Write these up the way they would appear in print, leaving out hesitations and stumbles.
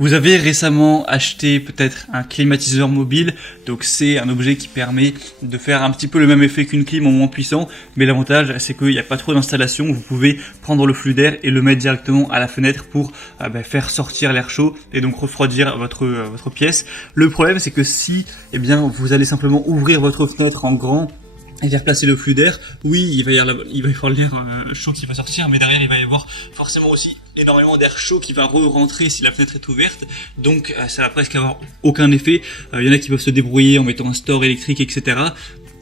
Vous avez récemment acheté peut-être un climatiseur mobile, donc c'est un objet qui permet de faire un petit peu le même effet qu'une clim en moins puissant, mais l'avantage c'est qu'il n'y a pas trop d'installation, vous pouvez prendre le flux d'air et le mettre directement à la fenêtre pour faire sortir l'air chaud et donc refroidir votre pièce. Le problème c'est que si vous allez simplement ouvrir votre fenêtre en grand et faire placer le flux d'air, oui, il va y avoir l'air chaud qui va sortir, mais derrière il va y avoir forcément aussi énormément d'air chaud qui va re-rentrer si la fenêtre est ouverte, donc ça va presque avoir aucun effet. Il y en a qui peuvent se débrouiller en mettant un store électrique, etc.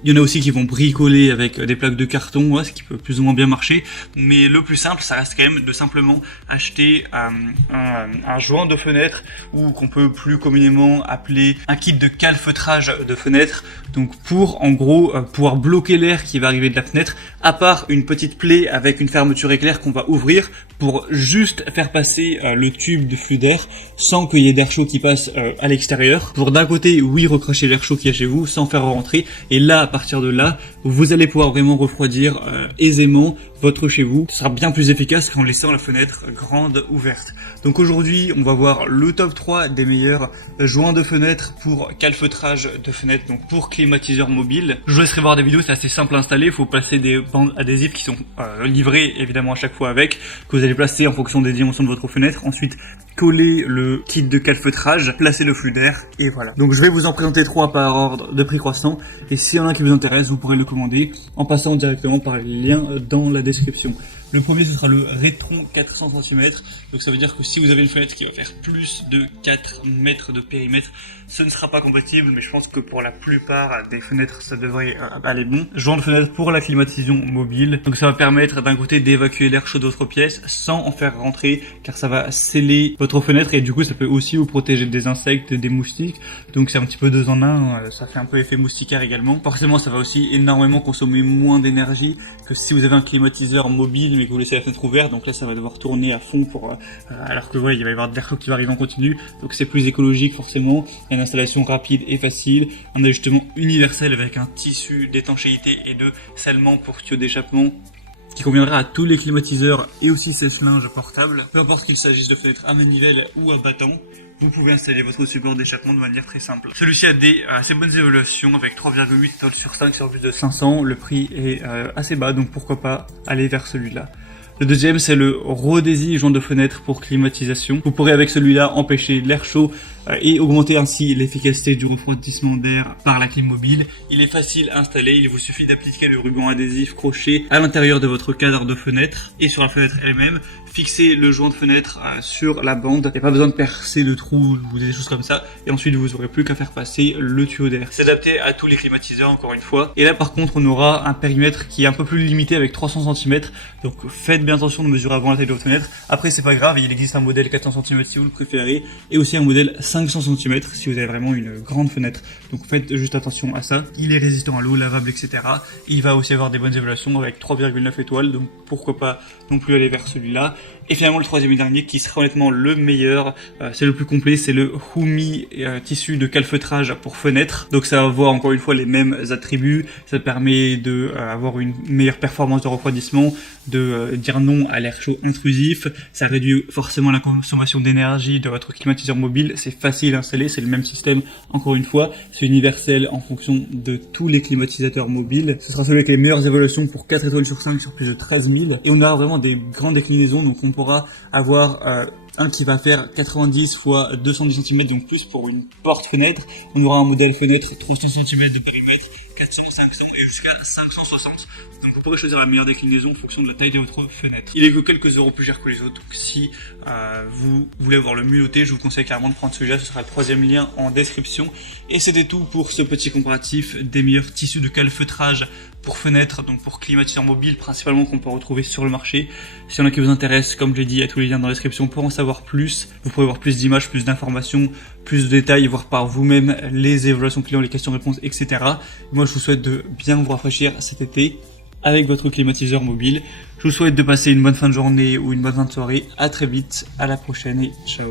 Il y en a aussi qui vont bricoler avec des plaques de carton, ce qui peut plus ou moins bien marcher. Mais le plus simple, ça reste quand même de simplement acheter un joint de fenêtre, ou qu'on peut plus communément appeler un kit de calfeutrage de fenêtre. Donc pour, en gros, pouvoir bloquer l'air qui va arriver de la fenêtre, à part une petite plaie avec une fermeture éclair qu'on va ouvrir pour juste faire passer le tube de flux d'air sans qu'il y ait d'air chaud qui passe à l'extérieur. Pour d'un côté, oui, recracher l'air chaud qu'il y a chez vous sans faire rentrer. Et là, à partir de là, vous allez pouvoir vraiment refroidir aisément votre chez vous. Ce sera bien plus efficace qu'en laissant la fenêtre grande ouverte. Donc aujourd'hui, on va voir le top 3 des meilleurs joints de fenêtre pour calfeutrage de fenêtre, donc pour climatiseur mobile. Je vous laisserai voir des vidéos, c'est assez simple à installer. Il faut placer des bandes adhésives qui sont livrées évidemment à chaque fois avec, que vous allez placer en fonction des dimensions de votre fenêtre. Ensuite, coller le kit de calfeutrage, placer le flux d'air et voilà. Donc je vais vous en présenter 3 par ordre de prix croissant, et s'il y en a un qui vous intéresse, vous pourrez le commander en passant directement par les liens dans la description. Le premier, ce sera le Retron 400 cm, donc ça veut dire que si vous avez une fenêtre qui va faire plus de 4 mètres de périmètre, ce ne sera pas compatible, mais je pense que pour la plupart des fenêtres, ça devrait aller bon. Joint de fenêtre pour la climatisation mobile, donc ça va permettre d'un côté d'évacuer l'air chaud de votre pièce sans en faire rentrer, car ça va sceller votre fenêtre, et du coup ça peut aussi vous protéger des insectes, des moustiques, donc c'est un petit peu 2 en 1, ça fait un peu effet moustiquaire également. Forcément ça va aussi énormément consommer moins d'énergie que si vous avez un climatiseur mobile mais que vous laissez la fenêtre ouverte, donc là ça va devoir tourner à fond pour alors que voilà, il va y avoir de l'air chaud qui va arriver en continu, donc c'est plus écologique forcément. Il y a une installation rapide et facile, un ajustement universel avec un tissu d'étanchéité et de scellement pour tuyaux d'échappement qui conviendra à tous les climatiseurs et aussi sèche-linge portable. Peu importe qu'il s'agisse de fenêtres à manivelle ou à battant, vous pouvez installer votre support d'échappement de manière très simple. Celui-ci a des assez bonnes évaluations avec 3,8 étoiles sur 5 sur plus de 500. Le prix est assez bas, donc pourquoi pas aller vers celui-là. Le deuxième, c'est le Rodesi joint de fenêtre pour climatisation. Vous pourrez avec celui-là empêcher l'air chaud et augmenter ainsi l'efficacité du refroidissement d'air par la clim mobile. Il est facile à installer, il vous suffit d'appliquer le ruban adhésif crochet à l'intérieur de votre cadre de fenêtre et sur la fenêtre elle-même. Fixez le joint de fenêtre sur la bande, il n'y a pas besoin de percer le trou ou des choses comme ça, et ensuite vous n'aurez plus qu'à faire passer le tuyau d'air. C'est adapté à tous les climatiseurs encore une fois, et là par contre on aura un périmètre qui est un peu plus limité avec 300 cm, donc faites bien attention de mesurer avant la taille de votre fenêtre. Après c'est pas grave, il existe un modèle 400 cm si vous le préférez, et aussi un modèle 500 cm si vous avez vraiment une grande fenêtre, donc faites juste attention à ça. Il est résistant à l'eau, lavable, etc. Il va aussi avoir des bonnes évaluations avec 3,9 étoiles, donc pourquoi pas non plus aller vers celui-là. Et finalement le troisième et dernier qui sera honnêtement le meilleur, c'est le plus complet, c'est le Humi tissu de calfeutrage pour fenêtre. Donc ça va avoir encore une fois les mêmes attributs, ça permet de avoir une meilleure performance de refroidissement, de dire non à l'air chaud intrusif, ça réduit forcément la consommation d'énergie de votre climatiseur mobile, c'est facile à installer, c'est le même système encore une fois, c'est universel en fonction de tous les climatisateurs mobiles. Ce sera celui avec les meilleures évaluations pour 4 étoiles sur 5 sur plus de 13 000, et on aura vraiment des grandes déclinaisons, donc on pourra avoir un qui va faire 90 x 210 cm, donc plus pour une porte-fenêtre. On aura un modèle fenêtre 300 cm de périmètre, 400, 500 et jusqu'à 560. Donc vous pourrez choisir la meilleure déclinaison en fonction de la taille de votre fenêtre. Il est que quelques euros plus cher que les autres, donc si vous voulez avoir le mieux noté, je vous conseille carrément de prendre celui-là, ce sera le troisième lien en description. Et c'était tout pour ce petit comparatif des meilleurs tissus de calfeutrage pour fenêtre, donc pour climatiseur mobile principalement, qu'on peut retrouver sur le marché. S'il y en a qui vous intéressent, comme je l'ai dit, il y a tous les liens dans la description pour en savoir plus. Vous pourrez voir plus d'images, plus d'informations, plus de détails, voir par vous-même les évaluations clients, les questions-réponses, etc. Moi je vous souhaite de bien vous rafraîchir cet été avec votre climatiseur mobile. Je vous souhaite de passer une bonne fin de journée ou une bonne fin de soirée. À très vite, à la prochaine et ciao.